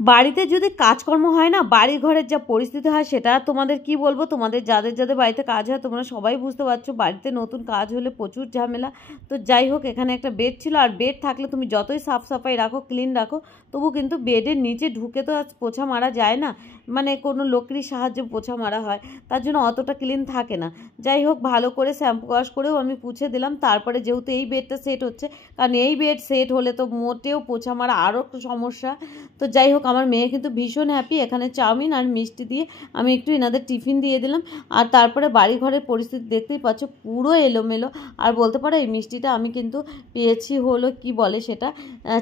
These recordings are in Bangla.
বাড়িতে যদি কাজকর্ম হয় না, বাড়ি ঘরের যা পরিস্থিতি হয় সেটা তোমাদের কি বলবো। তোমাদের যাদের যাদের বাড়িতে কাজ হয় তোমরা সবাই বুঝতে পারছো, বাড়িতে নতুন কাজ হলে প্রচুর ঝামেলা। তো যাই হোক, এখানে একটা বেড ছিল, আর বেড থাকলে তুমি যতই সাফ সাফাই রাখো, ক্লিন রাখো, তবু কিন্তু বেডের নিচে ঢুকে তো আর পোছা মারা যায় না, মানে কোনো লোকেরই সাহায্যে পোছা মারা হয়, তার জন্য অতটা ক্লিন থাকে না। যাই হোক, ভালো করে শ্যাম্পু ওয়াশ করেও আমি পুছে দিলাম। তারপরে যেহেতু এই বেডটা সেট হচ্ছে, কারণ এই বেড সেট হলে তো মোটেও পোছা মারা আরও সমস্যা। তো যাই হোক, আমার মেয়ে কিন্তু ভীষণ হ্যাপি। এখানে চাউমিন আর মিষ্টি দিয়ে আমি একটু এনাদের টিফিন দিয়ে দিলাম। আর তারপরে বাড়ি ঘরের পরিস্থিতি দেখতেই পাচ্ছ, পুরো এলোমেলো। আর বলতে পারো এই মিষ্টিটা আমি কিন্তু পেয়েছি হলো কি বলে সেটা,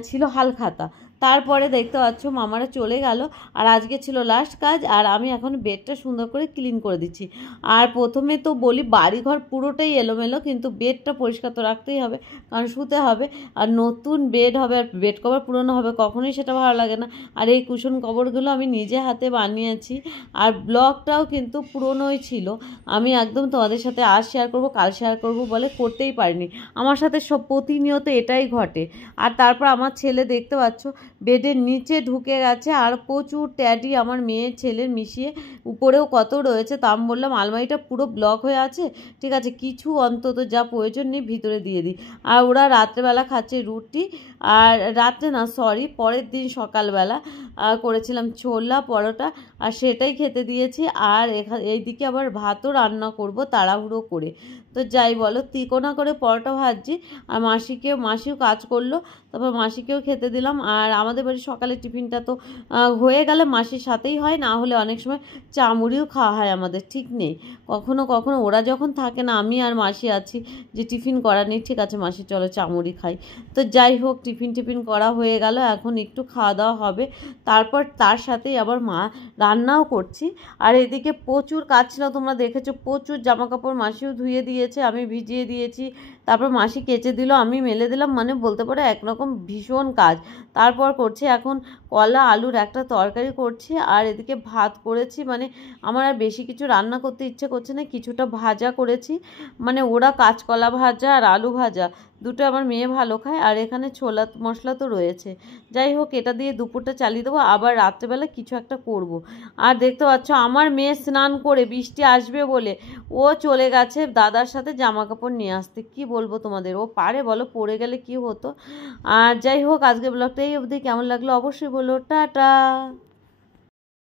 ছিল হালখাতা। তারপরে দেখতে পাচ্ছ মামারা চলে গেল, আর আজকে ছিল লাস্ট কাজ, আর আমি এখন বেডটা সুন্দর করে ক্লিন করে দিচ্ছি। আর প্রথমে তো বলি বাড়িঘর পুরোটাই এলোমেলো, কিন্তু বেডটা পরিষ্কার তো রাখতেই হবে, কারণ শুতে হবে। আর নতুন বেড হবে আর বেড কভার পুরনো হবে, কখনোই সেটা ভালো লাগে না। আর এই কুশন কভারগুলো আমি নিজে হাতে বানিয়েছি। আর ব্লগটাও কিন্তু পুরনোই ছিল, আমি একদম তোমাদের সাথে আজ শেয়ার করব কাল শেয়ার করব বলে করতেই পারিনি। আমার সাথে সব প্রতিনিয়ত এটাই ঘটে। আর তারপর আমার ছেলে দেখতে পাচ্ছ বেডের নিচে ঢুকে গেছে, আর প্রচুর ট্যাডি আমার মেয়ের ছেলের মিশিয়ে উপরেও কত রয়েছে। তা আমি বললাম আলমারিটা পুরো ব্লক হয়ে আছে, ঠিক আছে কিছু অন্তত যা প্রয়োজন নেই ভিতরে দিয়ে দিই। আর ওরা রাত্রেবেলা খাচ্ছে রুটি, আর রাত্রে না সরি পরের দিন সকালবেলা করেছিলাম ছোলা পরোটা, আর সেটাই খেতে দিয়েছি। আর এইদিকে আবার ভাতও রান্না করব তাড়াহুড়ো করে। তো যাই বলো, তিকোনা করে পরোটা ভাজছি, আর মাসিও কাজ করলো, তারপর মাসিকেও খেতে দিলাম। আর আমাদের বাড়ির সকালে টিফিনটা তো হয়ে গেলে মাসির সাথেই হয়, না হলে অনেক সময় চা মুড়িও খাওয়া হয়, আমাদের ঠিক নেই। কখনো কখনো ওরা যখন থাকে না, আমি আর মাসি আছি, যে টিফিন করা নেই, ঠিক আছে মাসি চলো চা মুড়ি খাই। তো যাই হোক, টিফিন করা হয়ে গেল, এখন একটু খাওয়া দাওয়া হবে। তারপর তার সাথেই আবার রান্নাও করছি। আর এদিকে প্রচুর কাজ ছিল, তোমরা দেখেছো, প্রচুর জামা কাপড় মাসিও ধুয়ে দিয়েছে, আমি ভিজিয়ে দিয়েছি, তারপর মাসি কেচে দিল, আমি মেলে দিলাম, মানে বলতে পারো একরকম ভীষণ কাজ। তারপর করছি এখন কলা আলুর একটা তরকারি করছি, আর এদিকে ভাত করেছি। মানে আমার আর বেশি কিছু রান্না করতে ইচ্ছে করছে না, কিছুটা ভাজা করেছি, মানে ওরা কাঁচকলা ভাজা আর আলু ভাজা দুটো আমার মেয়ে ভালো খায়। আর এখানে ছোলা মশলা তো রয়েছে। যাই হোক, এটা দিয়ে দুপুরটা চালিয়ে দেবো, আবার রাত্রেবেলা কিছু একটা করব। আর দেখতে পাচ্ছ আমার মেয়ে স্নান করে বৃষ্টি আসবে বলে ও চলে গেছে দাদার সাথে জামা কাপড় নিয়ে আসতে। কি বলবো তোমাদের, ও পারে বলো, পড়ে গেলে কি হতো। আর যাই হোক, আজকে ব্লগটা এই অবধি, কেমন লাগলো অবশ্যই বলো, টাটা।